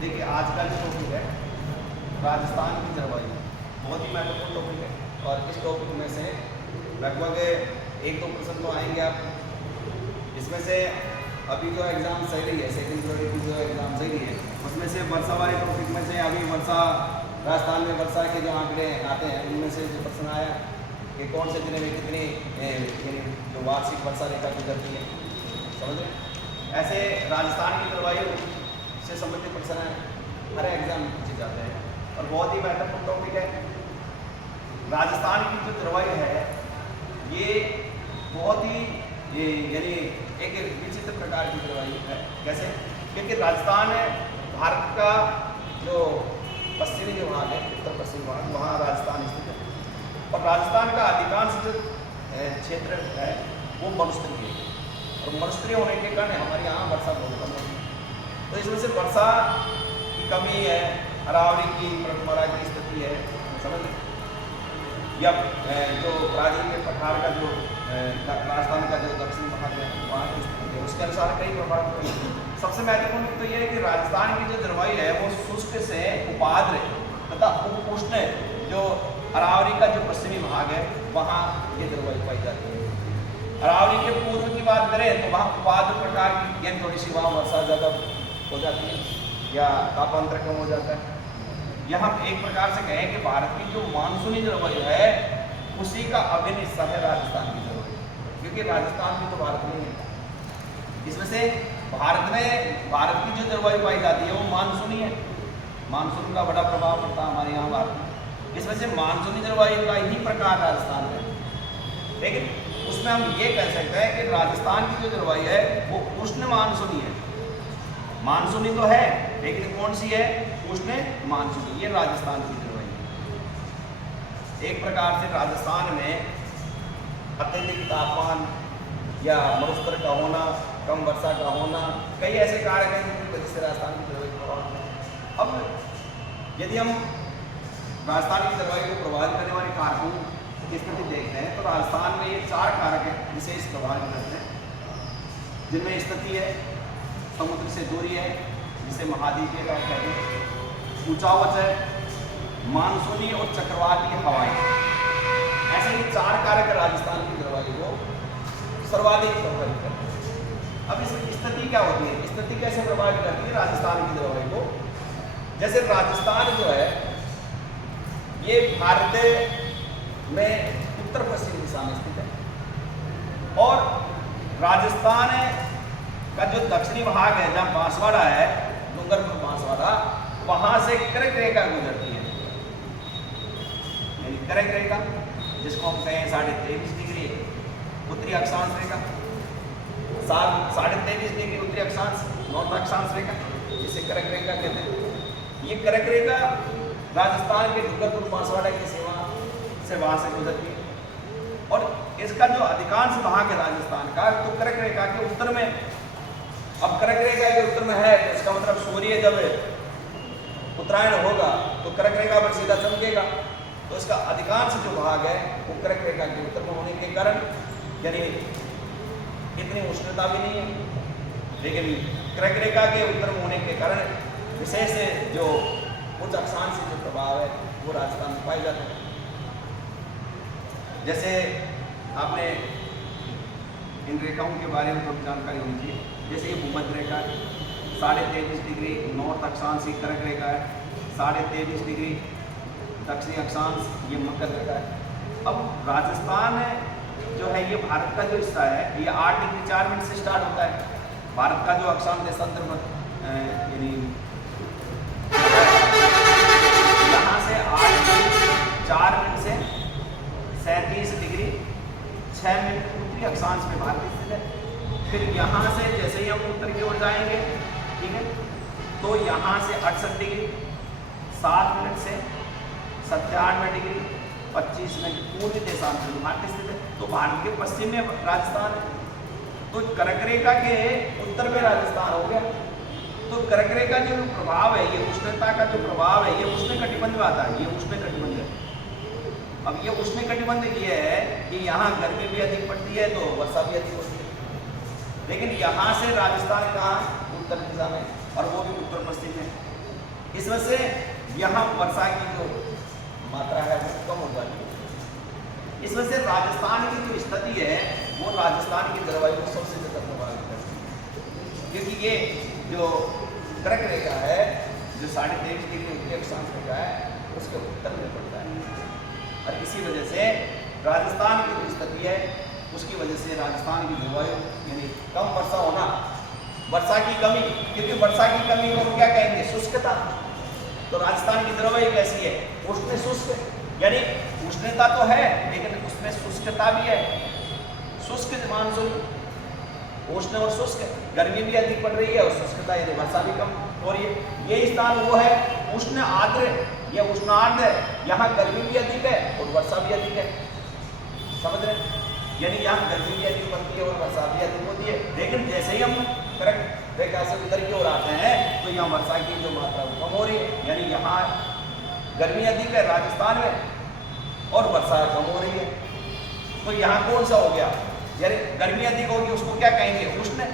देखिए आज का जो टॉपिक है राजस्थान की जलवायु, बहुत ही महत्वपूर्ण टॉपिक है। और इस टॉपिक में से लगभग एक दो प्रश्न तो आएंगे आप इसमें से। अभी जो एग्ज़ाम सही रही है, सेकंड पीरियड की जो एग्ज़ाम सही रही है, उसमें से वर्षा वाले टॉपिक में से अभी वर्षा, राजस्थान में वर्षा के जो आंकड़े आते हैं उनमें से जो प्रश्न आया कि कौन से जिले में कितनी जो वार्षिक वर्षा रेखा गुजरती है, समझ रहे हैं। ऐसे राजस्थान की जलवायु से संबंधित प्रश्न है, हर एग्जाम में पूछे जाते हैं और बहुत ही महत्वपूर्ण टॉपिक है। राजस्थान की जो जलवायु है ये बहुत ही यानी एक विचित्र प्रकार की जलवायु है। कैसे? क्योंकि राजस्थान भारत का जो पश्चिमी जो भाग है, उत्तर पश्चिम भाग, वहाँ राजस्थान स्थित है। और राजस्थान का अधिकांश जो क्षेत्र है वो मरुस्थलीय है, और मरुस्थलीय होने के कारण हमारे यहाँ वर्षा बहुत कम होती है। तो इसमें से वर्षा की कमी है, अरावली की पर्वतमाला की स्थिति है, समझ लें, या जो ब्राजील के पठार का जो राजस्थान का जो दक्षिण भाग है वहाँ की स्थिति है, उसके अनुसार कई प्रभाव पड़ते हैं। सबसे महत्वपूर्ण तो यह है कि राजस्थान की जो जलवायु है वो शुष्क से उपाद्र तथा उपोष्ण, जो अरावली का जो पश्चिमी भाग है वहाँ ये जलवायु पाई जाती है। अरावली के पूर्व की बात करें तो वहाँ उपाद्र प्रकार की यानी थोड़ी सी वहाँ वर्षा ज़्यादा हो जाती है या तापांतर कम हो जाता है। यहाँ एक प्रकार से कहें कि भारत की जो मानसूनी जलवायु है उसी का अभिन्न हिस्सा है राजस्थान की जलवायु, क्योंकि राजस्थान भी तो भारत में है। इसमें से भारत की जो जलवायु पाई जाती है वो मानसूनी है, मानसून का बड़ा प्रभाव पड़ता है हमारे यहाँ भारत में। इसमें से मानसूनी जलवायु का ही प्रकार राजस्थान में, लेकिन उसमें हम ये कह सकते हैं कि राजस्थान की जो जलवायु है वो उष्ण मानसूनी है। मानसूनी तो है लेकिन कौन सी है? उष्ण मानसूनी, ये राजस्थान की जलवायु। एक प्रकार से राजस्थान में अत्यधिक तापमान या मरुस्थल का होना, कम वर्षा का होना, कई ऐसे कारक हैं जिनकी वजह से राजस्थान की जलवायु प्रभावित है। अब यदि हम राजस्थान की जलवायु को प्रभावित करने वाले कारकों की स्थिति देखते हैं तो राजस्थान में ये 4 कारक हैं विशेष प्रभावित करते हैं, जिनमें स्थिति है, समुद्र से दूरी है जिसे महाद्वीपीय का कहते हैं, ऊंचावच है, मानसूनी और चक्रवाती हवाएं। ऐसे ही 4 कारक राजस्थान की जलवायु को सर्वाधिक प्रभावित करते हैं। अब इसकी स्थिति क्या होती है, स्थिति कैसे प्रभावित करती है राजस्थान की जलवायु को? जैसे राजस्थान जो है ये भारत में उत्तर पश्चिम दिशा में स्थित है, और राजस्थान का जो दक्षिणी भाग है जहाँ बांसवाड़ा है, डूंगरपुर बांसवाड़ा, वहां से कर्क रेखा गुजरती है। यानी कर्क रेखा जिसको हम कहें 23.5 डिग्री उत्तरी अक्षांश रेखा, 23.5 डिग्री उत्तरी अक्षांश नॉर्थ अक्षांश रेखा, जिसे कर्क रेखा कहते हैं। ये कर्क रेखा राजस्थान के डूंगरपुर बांसवाड़ा की सीमा से वहां से गुजरती है, और इसका जो अधिकांश भाग है राजस्थान का तो कर्क रेखा के उत्तर में। अब कर्क रेखा के उत्तर में है तो इसका मतलब सूर्य जब उत्तरायण होगा तो कर्क रेखा पर सीधा चमकेगा, तो इसका अधिकांश जो भाग है वो कर्क रेखा के उत्तर में होने के कारण यानी इतनी उष्णता भी नहीं है, लेकिन कर्क रेखा के उत्तर में होने के कारण विशेष जो उच्च अक्षांश से जो प्रभाव है वो राजस्थान में पाए जाते हैं। जैसे आपने इन रेखाओं के बारे में थोड़ी जानकारी होनी चाहिए। जैसे ये भूमध्य रेखा 23.5 डिग्री नॉर्थ अक्षांश की कर्क रेखा है, 23.5 डिग्री दक्षिणी अक्षांश ये मकर रेखा है। अब राजस्थान जो है ये भारत का जो हिस्सा है ये 8 डिग्री 4 मिनट से स्टार्ट होता है। भारत का जो अक्षांश देशांतर यानी यहाँ से 8 डिग्री 4 मिनट से 37 डिग्री 6 मिनट उत्तरी अक्षांश में भारत स्थित है। फिर यहाँ से जैसे ही हम उत्तर की ओर जाएंगे, ठीक है, तो यहाँ से 68 डिग्री 7 मिनट से 97 डिग्री 25 मिनट पूर्वी देशांतर में भारत स्थित है। तो भारत के पश्चिम में राजस्थान है, तो कर्क रेखा के उत्तर में राजस्थान हो गया। तो कर्क रेखा जो प्रभाव है, ये उष्णता का जो प्रभाव है ये उष्ण कटिबंध में आता है, ये उष्ण कटिबंध है। अब ये उष्ण कटिबंध ये है कि यहाँ गर्मी भी अधिक पड़ती है तो वर्षा भी अधिक होती है, लेकिन यहाँ से राजस्थान कहाँ उत्तर दिशा में, और वो भी उत्तर पश्चिम में। इसमें से यहाँ वर्षा की जो मात्रा है वो कम हो जाती है। इसमें से राजस्थान की जो स्थिति है वो राजस्थान की जलवायु को सबसे ज्यादा प्रभावित करती है, क्योंकि ये जो कर्क रेखा है जो 23.5 डिग्री उत्तरी अक्षांश रेखा है उसके उत्तर में पड़ता है, और इसी वजह से राजस्थान की जो स्थिति है उसकी वजह से राजस्थान की जलवायु यानी कम वर्षा होना, वर्षा की कमी, क्योंकि वर्षा की कमी को क्या कहेंगे, शुष्कता। तो राजस्थान की जलवायु कैसी है, उष्ण शुष्क, यानी उष्णता तो है लेकिन उसमें शुष्कता भी है। शुष्क मानसून, उष्ण और शुष्क, गर्मी भी अधिक पड़ रही है और शुष्कता यानी वर्षा भी कम हो रही है। ये स्थान वो है उष्ण आर्द्र या उष्ण आर्द्र, यहाँ गर्मी भी अधिक है और वर्षा भी अधिक है, समझ रहे हैं? यानी यहाँ गर्मी भी अधिक पड़ती है और वर्षा भी अधिक होती है, लेकिन जैसे ही हम कर्क रेखा से उतर की ओर आते हैं तो यहाँ वर्षा की जो मात्रा वो कम हो रही है, यानी यहाँ गर्मी अधिक है राजस्थान में और वर्षा कम हो रही है। तो यहाँ कौन सा हो गया, यानी गर्मी अधिक होगी उसको क्या कहेंगे, उष्ण,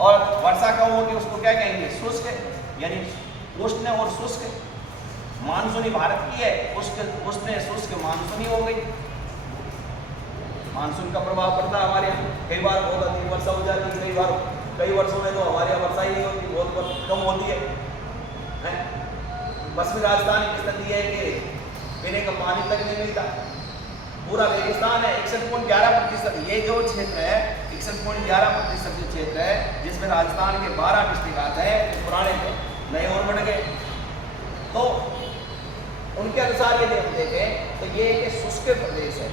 और वर्षा कम होगी उसको क्या कहेंगे, शुष्क, यानी उष्ण और शुष्क। मानसूनी भारत की है, उष्ण शुष्क मानसूनी हो गई। मानसून का प्रभाव पड़ता है हमारे यहाँ, कई बार बहुत अधिक वर्षा हो जाती है, कई बार कई वर्षों में तो हमारे यहाँ वर्षा ही नहीं होती, बहुत कम होती है। पश्चिमी राजस्थान की स्थिति है कि पीने का पानी तक नहीं मिलता, पूरा रेगिस्तान है। 61.11%, ये जो क्षेत्र है 61.11% जो क्षेत्र है जिसमें राजस्थान के 12 डिस्ट्रिक्ट आते हैं, पुराने थे नए और बढ़ गए। तो उनके अनुसार यदि हम देखें तो ये एक शुष्क प्रदेश है।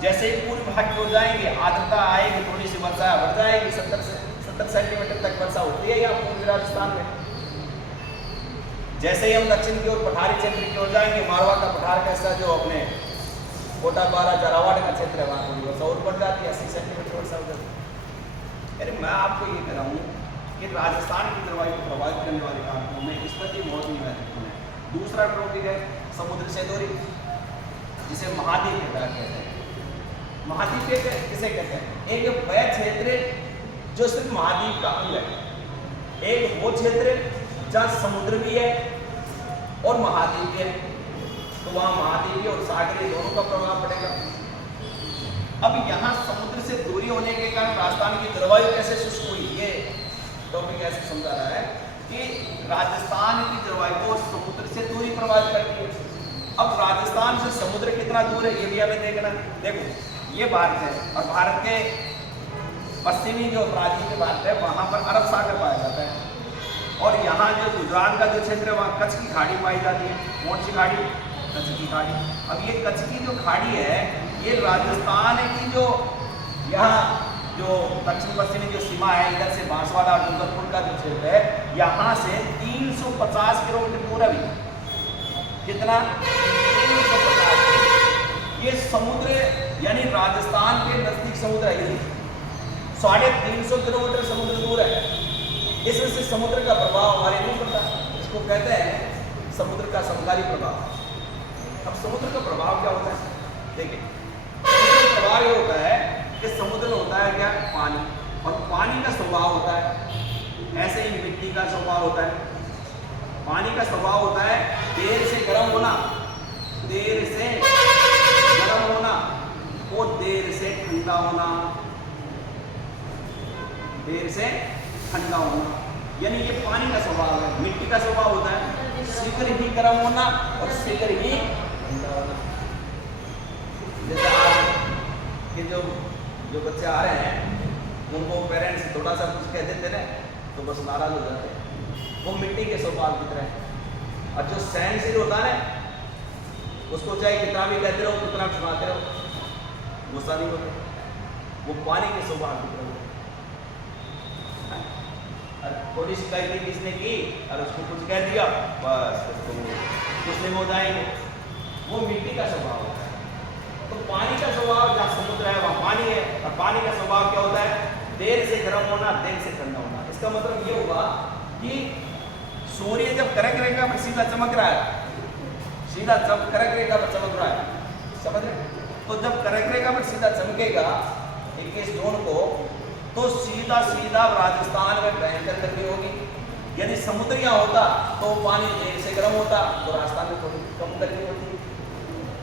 जैसे ही पूर्व भाग की ओर जाएंगे आर्द्रता आएगी, थोड़ी सी वर्षा बढ़ जाएगी, 70 सेंटीमीटर तक वर्षा होती है यहाँ पूर्वी राजस्थान में। जैसे ही हम दक्षिण की ओर पठारी क्षेत्र की ओर जाएंगे, मारवा का पठार का हिस्सा जो अपने कोटा 12 झालावाड़ का क्षेत्र है वहाँ थोड़ी वर्षा और बढ़ जाती है, 80 सेंटीमीटर वर्षा हो जाती है। यानी मैं आपको ये कह रहा हूँ कि राजस्थान की जलवायु को प्रभावित करने वाले कारकों में स्थिति बहुत ही महत्वपूर्ण है। दूसरा टॉपिक है समुद्र से दूरी, जिसे महाद्वीप कहते हैं। महाद्वीप किसे कहते हैं, एक वह क्षेत्र जो सिर्फ महाद्वीप का अंग है, एक वो क्षेत्र जहाँ समुद्र भी है और महाद्वीप भी है, तो वहाँ महाद्वीपीय और सागरीय दोनों का प्रभाव पड़ेगा। अब यहाँ समुद्र से दूरी होने के कारण राजस्थान की जलवायु कैसे शुष्क हुई, ये टॉपिक ऐसे समझा रहा है कि राजस्थान की जलवायु को समुद्र से दूरी प्रभावित करती है। अब राजस्थान से समुद्र कितना दूर है ये भी हमें देखना। देखो ये भारत है और भारत के पश्चिमी जो प्राचीन भारत है वहाँ पर अरब सागर पाया जाता है, और यहाँ जो गुजरात का जो क्षेत्र है वहाँ कच्छ की खाड़ी पाई जाती है। कौन सी खाड़ी, कच्छ की खाड़ी। अब ये कच्छ की जो खाड़ी है ये राजस्थान की जो यहाँ जो दक्षिण पश्चिमी जो सीमा है, इधर से बांसवाड़ा डूंगरपुर का जो क्षेत्र है, यहाँ से 350 किलोमीटर दूर है। कितना, 350। ये समुद्र यानी राजस्थान के नजदीक समुद्र है, 350 किलोमीटर समुद्र दूर है। इसमें से समुद्र का प्रभाव हमारे नहीं पड़ता, इसको कहते हैं समुद्र का समकाली प्रभाव। अब समुद्र का प्रभाव क्या होता है, देखिए समुद्र का प्रभाव ये होता है कि समुद्र में होता है क्या, पानी, और पानी का स्वभाव होता है ऐसे ही मिट्टी का स्वभाव होता है। पानी का स्वभाव होता है देर से गर्म होना, देर से गर्म होना और देर से ठंडा होना, देर से ठंडा होना, यानी ये पानी का स्वभाव है। मिट्टी का स्वभाव होता है शीघ्र ही गर्म होना और शीघ्र ही ठंडा होना। जैसे आज ये जो बच्चे आ रहे हैं उनको पेरेंट्स थोड़ा सा कुछ कह देते ना तो बस नाराज हो जाते हैं, वो मिट्टी के स्वभाव की तरह है। और जो सहनशील होता है उसको चाहे कितना भी कहते रहो, कितना सुनाते रहो, गुस्सा नहीं होते, वो पानी के स्वभाव की तरह। थोड़ी शिकायत किसने की और उसको कुछ कह दिया बस उसको गुस्से में हो जाएंगे, वो मिट्टी का स्वभाव होता है। तो पानी का स्वभाव जहाँ समुद्र है वहाँ पानी है, और पानी का स्वभाव क्या होता है, देर से गर्म होना, देर से ठंडा होना। इसका मतलब ये होगा कि सूर्य जब कर्क रेखा पर सीधा चमक रहा है, सीधा जब कर्क रेखा पर चमक रहा है, समझ रहे, तो जब कर्क रेखा पर सीधा चमकेगा 21 जून को, तो सीधा सीधा राजस्थान में भयंकर गर्मी होगी। यदि समुद्र यहाँ होता तो पानी देर से गर्म होता, तो राजस्थान में थोड़ी कम गर्मी होती।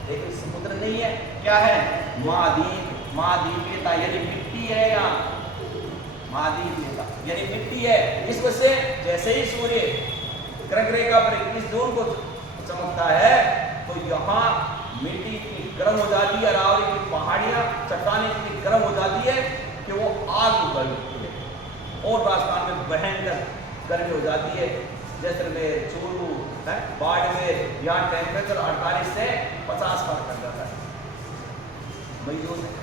लेकिन समुद्र नहीं है, क्या है? महाद्वीप, महाद्वीपीयता, यानी मिट्टी है यहाँ, महाद्वीपीयता यानी मिट्टी है। इस वजह से जैसे ही सूर्य ग्रह रेखा पर 21 जून को चमकता है तो यहाँ मिट्टी इतनी गर्म हो जाती है, अरावली की पहाड़ियाँ चट्टानें इतनी गर्म हो जाती है कि वो आग उगल उठती है और राजस्थान में भयंकर गर्मी हो जाती है। जैसलमेर, चूरू, बाड़मेर, यहाँ टेम्परेचर 48 से 50 पार कर जाता है मई जून में।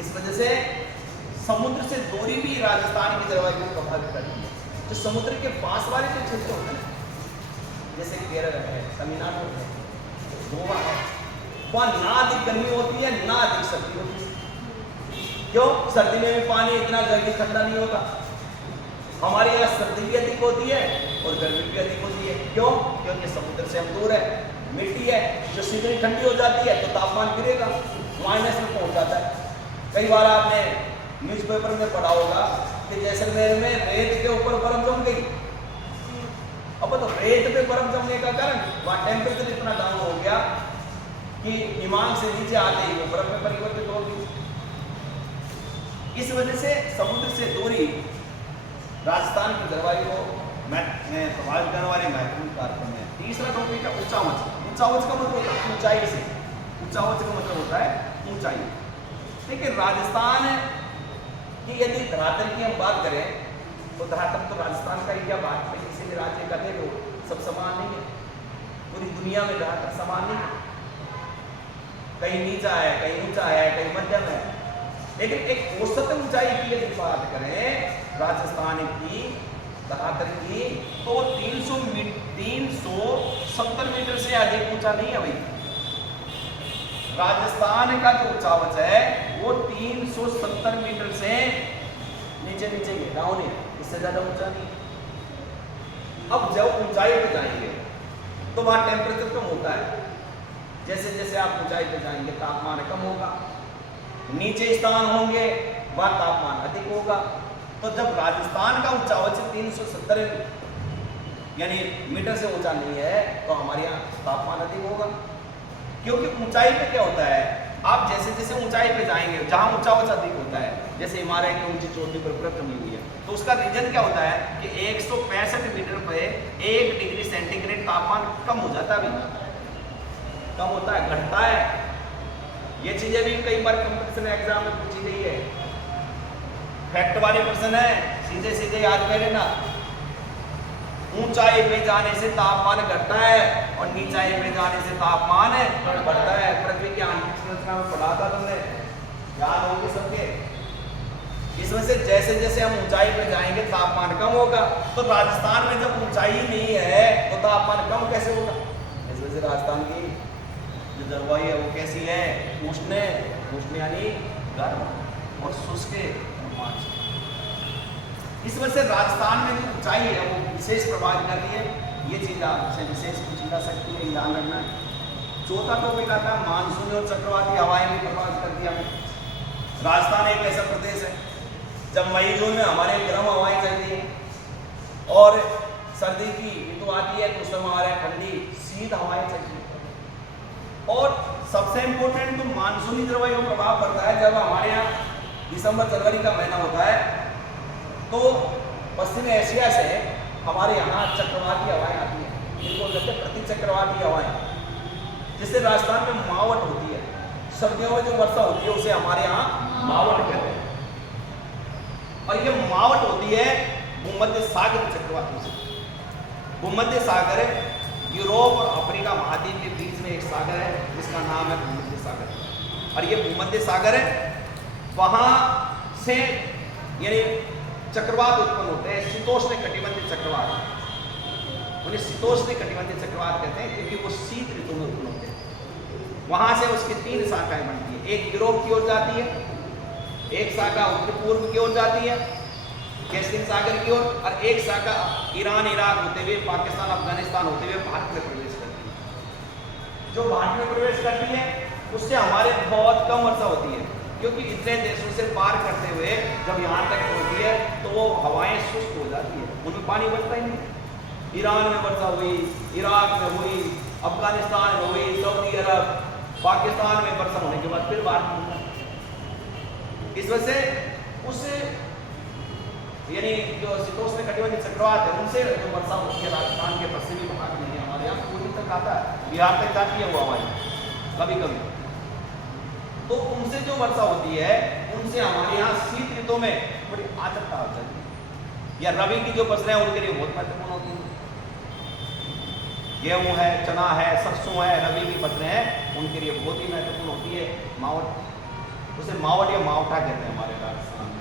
इस वजह से समुद्र से दूरी भी राजस्थान की जलवायु को प्रभावित करती है। जो समुद्र के पास वाले जो क्षेत्र होते हैं जैसे केरल है, तमिलनाडु है, गोवा है, वहाँ ना अधिक गर्मी होती है ना अधिक सर्दी होती है। क्यों? सर्दी में भी पानी इतना जल्दी ठंडा नहीं होता। हमारे यहाँ सर्दी भी अधिक होती है और गर्मी भी अधिक होती है। क्यों? क्योंकि समुद्र से हम दूर है, मिट्टी है, जो सीधे ठंडी हो जाती है तो तापमान गिरेगा, माइनस में पहुंच जाता है। कई बार आपने न्यूज़पेपर में पढ़ा होगा कि जैसलमेर में रेत के ऊपर बर्फ जम गई। अब तो रेत पे बर्फ जमने का कारण वहाँ टेम्परेचर इतना डाउन हो गया कि हिमांक से नीचे आते ही वो बर्फ में परिवर्तित हो गई। इस वजह से समुद्र से दूरी राजस्थान की जलवायु को प्रभावित करने वाले महत्वपूर्ण कारक हैं। तीसरा टॉपिक है ऊंचावच। ऊंचावच का मतलब होता है ऊंचाई से, ऊंचावच का मतलब होता है ऊंचाई। देखिए राजस्थान की यदि धरातल की हम बात करें तो धरातल तो राजस्थान का ही क्या बात है, किसी भी राज्य का देखो सब समान नहीं है, पूरी दुनिया में धरातल समान नहीं है, कहीं नीचा है, कहीं ऊंचा है, कहीं मध्यम है। लेकिन एक औसत ऊंचाई की यदि बात करें राजस्थान की धरातल की तो 370 मीटर से अधिक ऊंचा नहीं है भाई। राजस्थान का जो ऊंचावच है वो 370 मीटर से नीचे नीचे डाउन है, इससे ज्यादा ऊंचा नहीं। अब जब ऊंचाई पे जाएंगे तो वहां टेम्परेचर कम होता है। जैसे जैसे आप ऊंचाई पे जाएंगे तापमान कम होगा, नीचे स्थान होंगे वहां तापमान अधिक होगा। तो जब राजस्थान का ऊंचावच 370 यानी मीटर से ऊंचा नहीं है तो हमारे यहाँ तापमान अधिक होगा। क्योंकि ऊंचाई पे क्या होता है, आप जैसे जैसे ऊंचाई पे जाएंगे जहां ऊंचावच अधिक होता है, जैसे हिमालय की ऊंची चोटी पर बर्फ जमी हुई है, तो उसका रीजन क्या होता है कि 165 मीटर पे 1 डिग्री सेंटीग्रेड तापमान कम हो जाता है, कम होता है, घटता है। ये चीजें भी कई बार कंपटीशन एग्जाम में पूछी गई है, फैक्ट वाले क्वेश्चन है, सीधे सीधे याद कर लेना। ऊंचाई पे जाने से तापमान घटता है और नीचाई पे जाने से तापमान बढ़ता है। पृथ्वी की आंतरिक संरचना में पढ़ा था तुमने, याद होंगे सबके। इस वजह से जैसे जैसे हम ऊंचाई पे जाएंगे तापमान कम होगा। तो राजस्थान में जब ऊंचाई नहीं है तो तापमान कम कैसे होगा? इस वजह से राजस्थान की जो जलवायु है वो कैसी है? उष्ण, उष्ण यानी गर्म और शुष्क। इस वजह से राजस्थान में जो ऊंचाई है वो विशेष प्रभावित करती है। ये चीज आपसे विशेष पूछी जा सकती है, ध्यान रखना। चौथा टॉपिक आता है मानसूनी और चक्रवाती हवाएं भी प्रभावित करती है हमें। राजस्थान एक ऐसा प्रदेश है जब मई जून में हमारे गर्म हवाएं चलती हैं और सर्दी की ऋतु आती है तो उस समय हमारे ठंडी शीत हवाएं चलती है। और सबसे इम्पोर्टेंट तो मानसूनी जलवायु का प्रभाव पड़ता है जब हमारे यहाँ दिसंबर जनवरी का महीना होता है तो पश्चिमी एशिया से हमारे यहाँ चक्रवाती हवाएं आती हैं, जिनको कहते हैं प्रति चक्रवाती हवाएं, जिससे राजस्थान में मावट होती है। सर्दियों में जो वर्षा होती है उसे हमारे यहाँ मावट कहते हैं। और ये मावट होती है भूमध्य सागर चक्रवाती से। भूमध्य सागर यूरोप और अफ्रीका महाद्वीप के बीच में एक सागर है जिसका नाम है भूमध्य सागर। और ये भूमध्य सागर वहां से यानी चक्रवात उत्पन्न होते हैं, शीतोष्ण कटिबंधीय चक्रवात। उन्हें शीतोष्ण कटिबंधीय चक्रवात कहते हैं क्योंकि वो शीत ऋतु में उत्पन्न होते हैं। वहां से उसकी 3 शाखाएं बनती है, एक यूरोप की ओर जाती है, एक शाखा उत्तर पूर्व की ओर जाती है कैस्पियन सागर की ओर, और एक शाखा ईरान, इराक होते हुए पाकिस्तान, अफगानिस्तान होते हुए भारत में प्रवेश करती है। जो भारत में प्रवेश करती है उससे हमारे बहुत कम वर्षा होती है। क्योंकि इतने देशों से पार करते हुए जब यहाँ तक पहुँचती है तो वो हवाएं शुष्क हो जाती है, उनमें पानी बचता ही नहीं। ईरान में वर्षा हुई, इराक में हुई, अफगानिस्तान में हुई, सऊदी अरब, पाकिस्तान में वर्षा होने के बाद फिर भारत में हुआ। इस वजह से उस यानी जो शीतोष्ण कटिबंधीय चक्रवात है उनसे जो वर्षा होती है राजस्थान के पश्चिमी भाग में हमारे यहाँ पूर्वी तक आता है, बिहार तक जाती है वो हवाएं कभी कभी। तो उनसे जो वर्षा होती है उनसे हमारे यहाँ शीत ऋतु में बड़ी आर्द्रता हो जाती है, या रबी की जो फसलें हैं उनके लिए बहुत महत्वपूर्ण होती है। गेहूं है, चना है, सरसों है, रबी की फसलें हैं उनके लिए बहुत ही महत्वपूर्ण होती है। मावट, उसे मावट या मावठा कहते हैं हमारे राजस्थान में।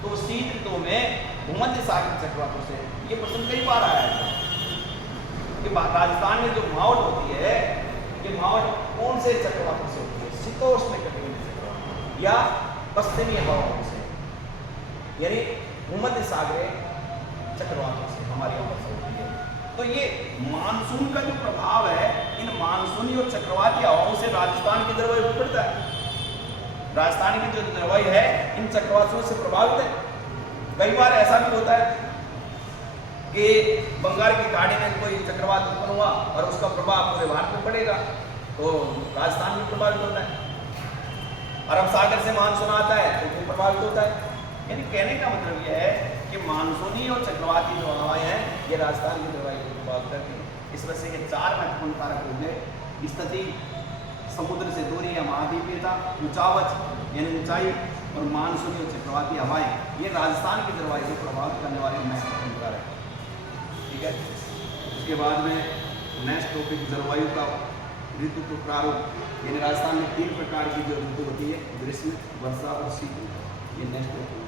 तो शीत ऋतु में भूमध्य सागर चक्रवातों से ये प्रश्न कई बार आया है कि राजस्थान में जो मावट होती है ये मावट कौन से चक्रवातों से होती है? शीतोष्ण कटिबंधीय चक्रवात या पश्चिमी हवाओं से, यानी भूमध्य सागरीय चक्रवातों से हमारी यहाँ वर्षा होती है। तो ये मानसून का जो प्रभाव है इन मानसूनी और चक्रवाती हवाओं से राजस्थान की जलवायु पड़ता है। राजस्थान की जो जलवायु है इन चक्रवातों से प्रभावित है। कई बार ऐसा भी होता है कि बंगाल की खाड़ी में कोई चक्रवात उत्पन्न हुआ और उसका प्रभाव पूरे भारत में पड़ेगा तो राजस्थान भी प्रभावित होता है। अरब सागर से मानसून आता है तो वो प्रभावित होता है। यानी कहने का मतलब यह है कि मानसूनी और चक्रवाती जो हवाएं हैं ये राजस्थान की जलवायु को प्रभावित करती हैं। इस वजह से ये चार महत्वपूर्ण कारक होंगे: स्थिति, समुद्र से दूरी या महाद्वीपीयता, ऊंचावच यानी ऊंचाई, और मानसूनी और चक्रवाती हवाएं ये राजस्थान की जलवायु को प्रभावित करने वाले महत्वपूर्ण कारक हैं। ठीक है, उसके बाद में नेक्स्ट टॉपिक जलवायु का ऋतु को प्रारूप, यानी राजस्थान में 3 प्रकार की जो ऋतु होती है: ग्रीष्म, वर्षा और शीत ऋतु। ये नेक्स्ट टॉपिक